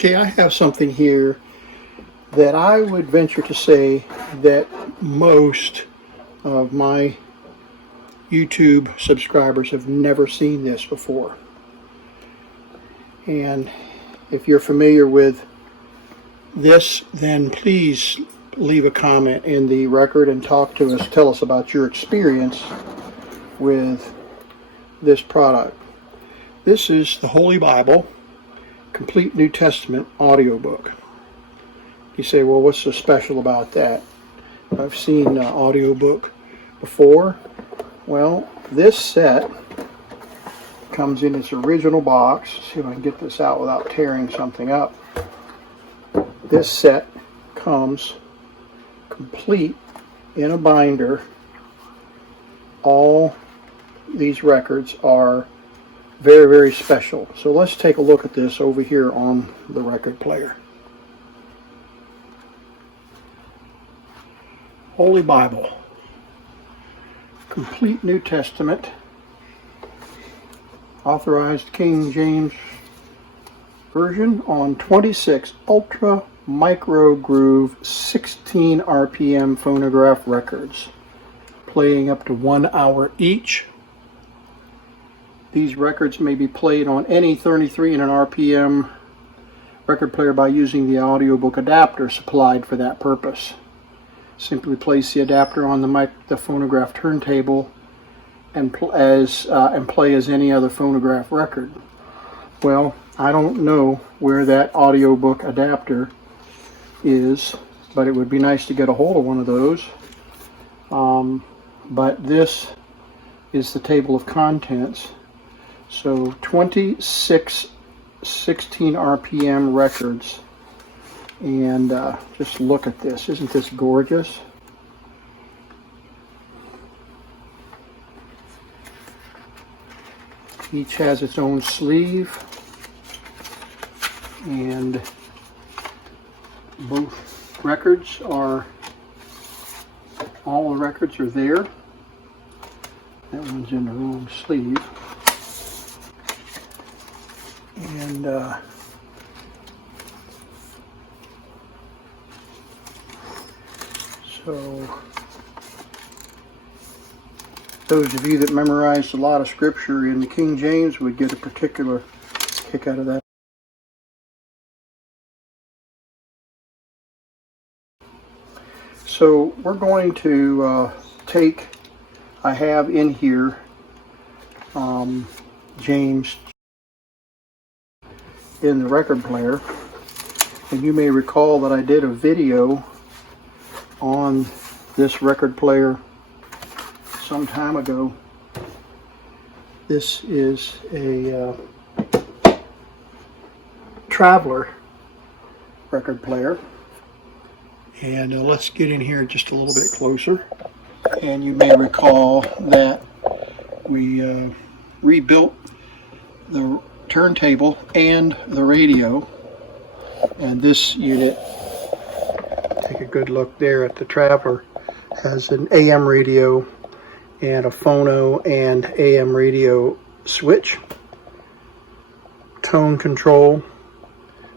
Okay, I have something here that I would venture to say that most of my YouTube subscribers have never seen this before. And if you're familiar with this, then please leave a comment in the record and talk to us. Tell us about your experience with this product. This is the Holy Bible, Complete New Testament audiobook. You say, well, what's so special about that? I've seen an audiobook before. Well, this set comes in its original box. Let's see if I can get this out without tearing something up. This set comes complete in a binder. All these records are very, very special. So let's take a look at this over here on the record player. Holy Bible, Complete New Testament, authorized King James Version on 26 Ultra Micro Groove 16 RPM phonograph records, playing up to 1 hour each. These records may be played on any 33 and an RPM record player by using the audiobook adapter supplied for that purpose. Simply place the adapter on the phonograph turntable and play as any other phonograph record. Well, I don't know where that audiobook adapter is, but it would be nice to get a hold of one of those. But this is the table of contents. So 26 16 RPM records. And just look at this. Isn't this gorgeous? Each has its own sleeve, and both records are, all the records are there. That one's in the wrong sleeve. And so those of you that memorized a lot of scripture in the King James would get a particular kick out of that. So we're going to I have in here James in the record player, and you may recall that I did a video on this record player some time ago. This is a Traveler record player, and let's get in here just a little bit closer. And you may recall that we rebuilt the turntable and the radio, and this unit, take a good look there at the Traveler, has an AM radio and a phono and AM radio switch, tone control,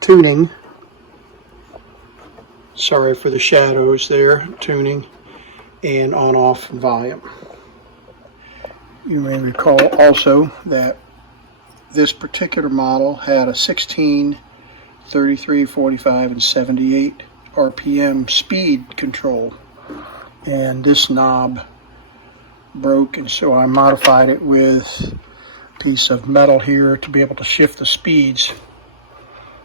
tuning, sorry for the shadows there, tuning, and on-off volume. You may recall also that this particular model had a 16, 33, 45, and 78 RPM speed control, and this knob broke, and so I modified it with a piece of metal here to be able to shift the speeds.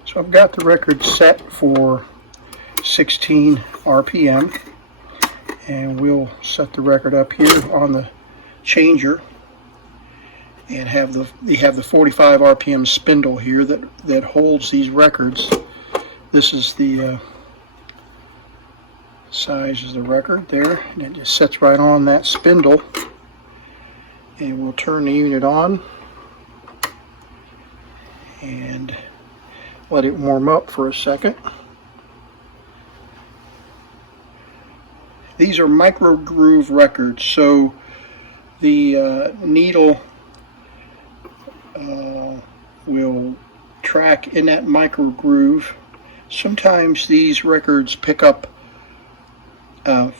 So I've got the record set for 16 RPM, and we'll set the record up here on the changer and have the 45 RPM spindle here that holds these records. This is the size of the record there, and it just sets right on that spindle. And we'll turn the unit on and let it warm up for a second. These are micro groove records, so the needle will track in that micro groove, sometimes these records pick up a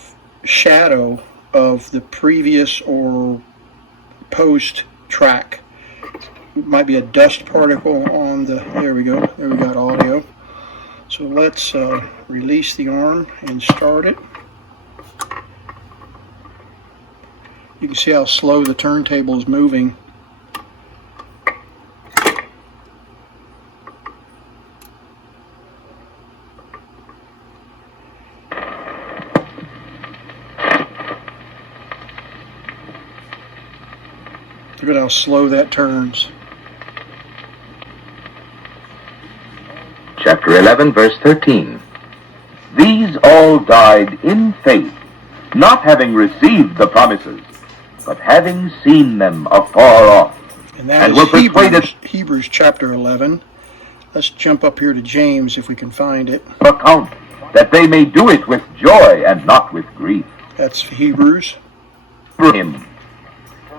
shadow of the previous or post track. It might be a dust particle on the, there we go, there we got audio. So let's release the arm and start it. You can see how slow the turntable is moving. Look at how slow that turns. Chapter 11, verse 13. These all died in faith, not having received the promises, but having seen them afar off, and were persuaded. Hebrews chapter 11. Let's jump up here to James if we can find it. Account that they may do it with joy and not with grief. That's Hebrews. Him,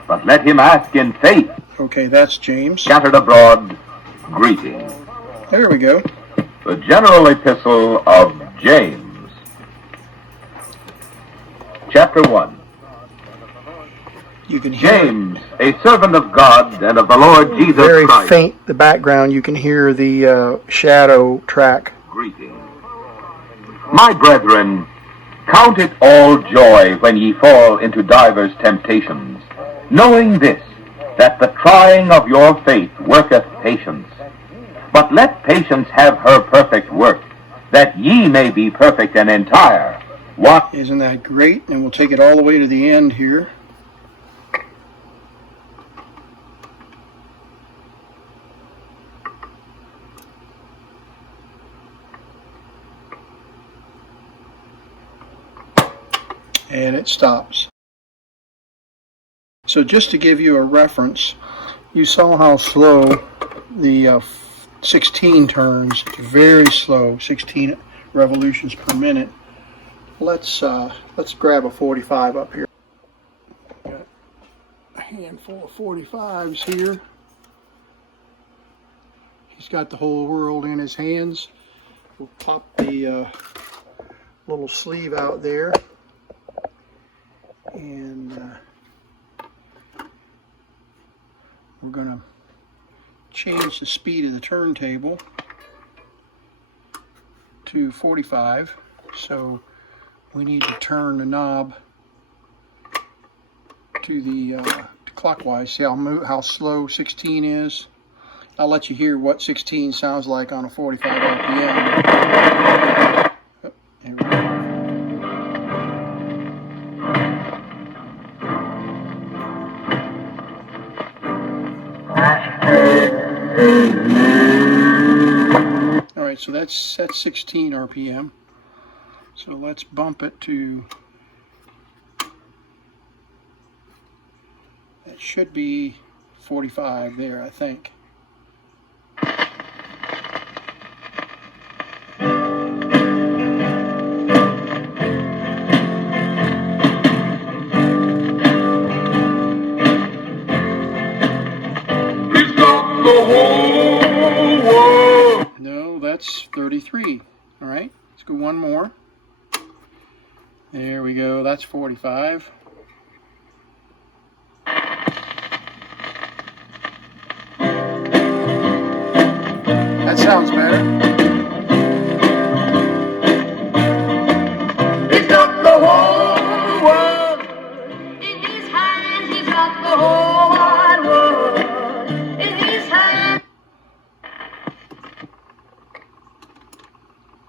but let him ask in faith. Okay, that's James. Scattered abroad, greeting. There we go. The general epistle of James. Chapter 1. You can hear James, a servant of God and of the Lord Jesus very Christ. Very faint, the background, you can hear the shadow track. Greeting. My brethren, count it all joy when ye fall into divers temptations, knowing this, that the trying of your faith worketh patience. But let patience have her perfect work, that ye may be perfect and entire. What? Isn't that great? And we'll take it all the way to the end here. And it stops. So just to give you a reference, you saw how slow the 16 turns. It's very slow, 16 revolutions per minute. Let's grab a 45 up here. Got a handful of 45s here. He's got the whole world in his hands. We'll pop the little sleeve out there. And we're going to change the speed of the turntable to 45. So we need to turn the knob to the clockwise. See how slow 16 is? I'll let you hear what 16 sounds like on a 45 RPM. Oh, there we go. Alright, so that's 16 RPM. So let's bump it to, that should be 45 there, I think. No, that's 33. All right, let's go one more. There we go, that's 45. That sounds better. He's got the whole world in his hands. He's got the whole wide world in his hands.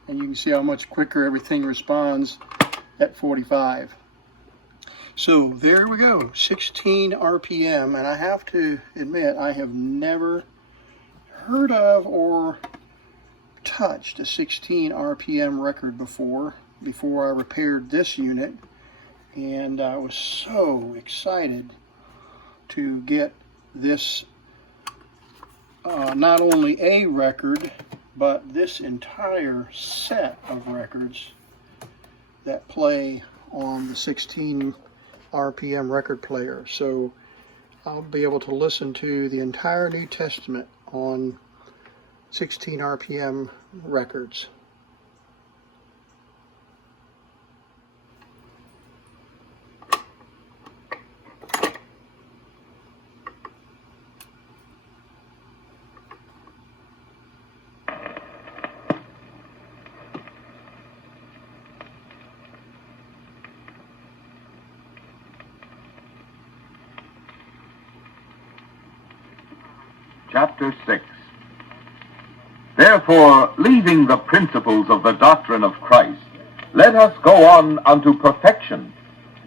And you can see how much quicker everything responds at 45. So there we go, 16 RPM, and I have to admit I have never heard of or touched a 16 RPM record before I repaired this unit, and I was so excited to get this not only a record but this entire set of records that play on the 16 RPM record player. So I'll be able to listen to the entire New Testament on 16 RPM records. Chapter 6. Therefore, leaving the principles of the doctrine of Christ, let us go on unto perfection,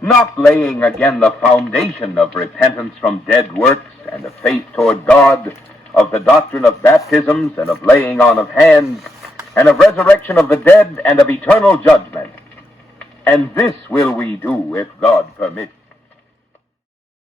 not laying again the foundation of repentance from dead works and of faith toward God, of the doctrine of baptisms and of laying on of hands, and of resurrection of the dead and of eternal judgment. And this will we do if God permit.